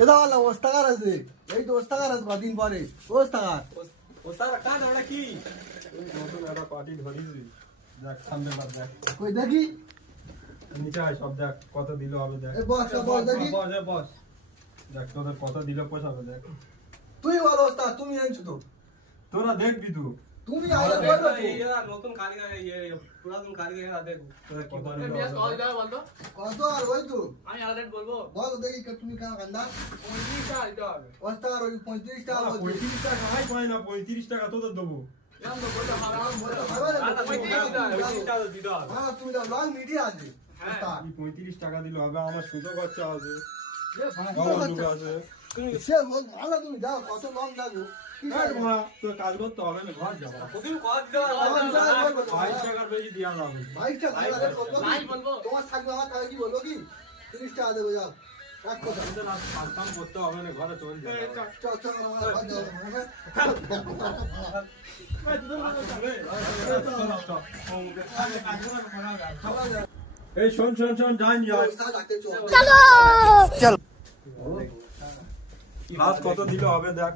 এটা বলা ওস্তাকার আছে, এই তো ওস্তাকার আছে কদিন পরে ওস্তাকার। ওস্তাদ কাজ ওটা কি? এই নতুন একটা পার্টি ধরিছি, দেখ সামনে বাদ দেখ। কই দেখি, নিচে আয় সব দেখ কত দিল হবে দেখ। এই বস বস দেখি। বস দেখ তোদের কত দিল পোষাবে দেখ। তুই বল ওস্তাদ, তুমি আনছো তো, তোরা দেখবি তুই। তুমি আইলে বলবে তো। এরা নতুন কারিগর পুরাতন কারিগর দেখ তোরা কি বলবি। বেশ কল দাও বলতো। কত আর ওই তো আমি আলাদা বলবো। বল দেখি তুমি কেন কান্দা। 35 টাকা দিতে হবে। ওস্তাকার ওই 35 টাকা বলছে। 35 টাকা হয় কয় না, 35 টাকা তোদের দেবো। এরকম তো বলতে হবে না। হবে না, আচ্ছা, 35 দিতে হবে। 35 টাকা দিতে হবে। হ্যাঁ তুমি দাও, লং মিডিয়া আছে ওস্তাদ। এই 35 টাকা দিলে হবে, আমার সুতো খরচা আছে, এ ভাই, আমার লোক আছে। সে বল ভালো, তুমি দাও কত লং লাগো। কি কাজ করবো? মারা তোর কাজ করতে হবে না, ঘর যাবা। প্রতিদিন কল দিতে হবে। 22 টাকার বেশি দিয়া যাবে। 22 টাকা লাগে বলবো কি? নাই বলবো। তোমার থাকবে আমার টাকা কি বলবো কি? 30 টাকা দেবো যাও। এক কথা। আমাদের আর কাজ কাম করতে হবে না, ঘরে চলে যাবে। চল চল আমার ঘর যাও। এই শোন শোন শোন, যাইনি আজ ওস্তাদ ডাকতে চল। লাস্ট কত দিলে হবে দেখ।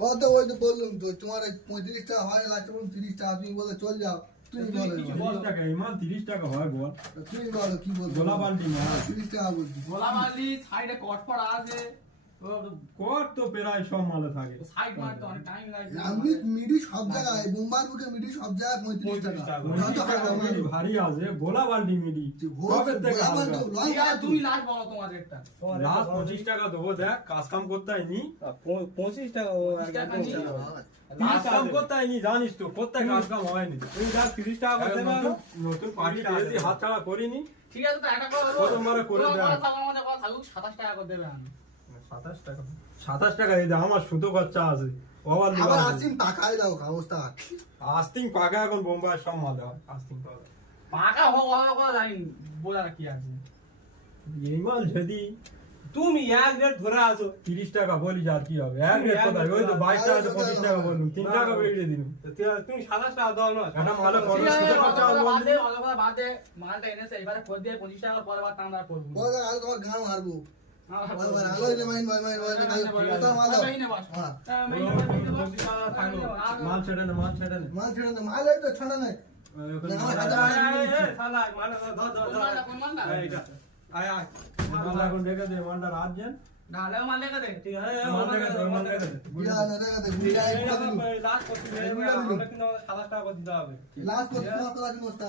কত ওই তো বললাম তো, তোমার 35 টাকা হয়, লাস্টে বলুন 30 টাকা, তুমি বলে চল যাও। তুমি বলো, 30 টাকা ইমান, 30 টাকা হয় বল। তুমি বলো কি বলছো? গোলা বালতি না 30 টাকা বলছি। গোলা মারলি, সাইডে কট পড়া আছে। ও কর তো প্রায় সব মালে থাকে। সাইড মারতে অনেক টাইম লাগে। আমি মিডি সব জায়গায়, বোম্বার বুকে মিডি সব জায়গায় 35 টাকা। যত হয় না, মিডি ভারী আছে, গোলা বালতি মিডি কবে থেকে গোলাবান তো লং ঠিক আছে, তুমি লাস্ট বলো তোমাদের একটা। লাস্ট 25 টাকা দেবো দেখ, কাজ কাম করতে আইনি। 25 টাকা ও আর 25 টাকা নিয়ে কাজ কাম করতে আইনি, জানিস তো কোথায় কাজ কাম হয়নি। তুমি যা 30 টাকা করে দেবে নতুন নতুন পার্টি দিয়েছি, হাত ছাড়া করিনি। ঠিক আছে, তো একটা কথা কত মারা করে তোমার দেন। কথা থাকুক, আমাদের কথা থাকুক, 27 টাকা করে দেবে আমি। 27 টাকা এই দে, আমার সুতো খরচা আছে। ওভার আবার লিভার আসিম টাকায় দাও অবস্থা। আস্তিং পাকা এখন বোম্বাই সব মালে হয় আস্তিং পাকা। পাকা হোক কথা জানি বোঝার কি আছে। এই মাল যদি তুমি এক রেট ধরে আছো। 30 টাকা বলি আর কি হবে, এক রেট কোথায়, ওই তো 22 টাকা 25 টাকা বললুম, 3 টাকা বেড়ে দিলুম। তুমি 27 টাকা দাও না। এটা মালে কত ঠিক আছে, সুতো খরচা অত কথা বাদ বললি। দে, অত কথা বাদ দে। মালটা এনেছে, এবারে করে দিয়ে 25 টাকা পরে বার আমরা করবো। বল আর তোমার গান মারবো। হ্যাঁ, বল বল আলো রে মাইন মাইন মাইন মাইন কত মাল দাও। হ্যাঁ মাল ছেড়ে নে, মাল ছেড়ে নে। মাল ছেড়ে দে, মাল এই তো ছাড়া নাই। ওখানে না, আমার হাতে মাল- শালা মানে ধর ধর ধর। কোন মালটা? এইটা। আয় আয়। মাল এখন রেখে দে, মালটা রাত যেন। ডালে মাল লেখা দে। ঠিক আছে। মাল রেখে দে, মাল রেখে দে। বিড়া না রে দে, বিড়া এই কথা দিলু। লাস্ট করতে এই বুড়া দিলু। আমরা কিন্তু 27 টাকা করে দিতে হবে। লাস্ট কত তোমার কথা কি মস্তা।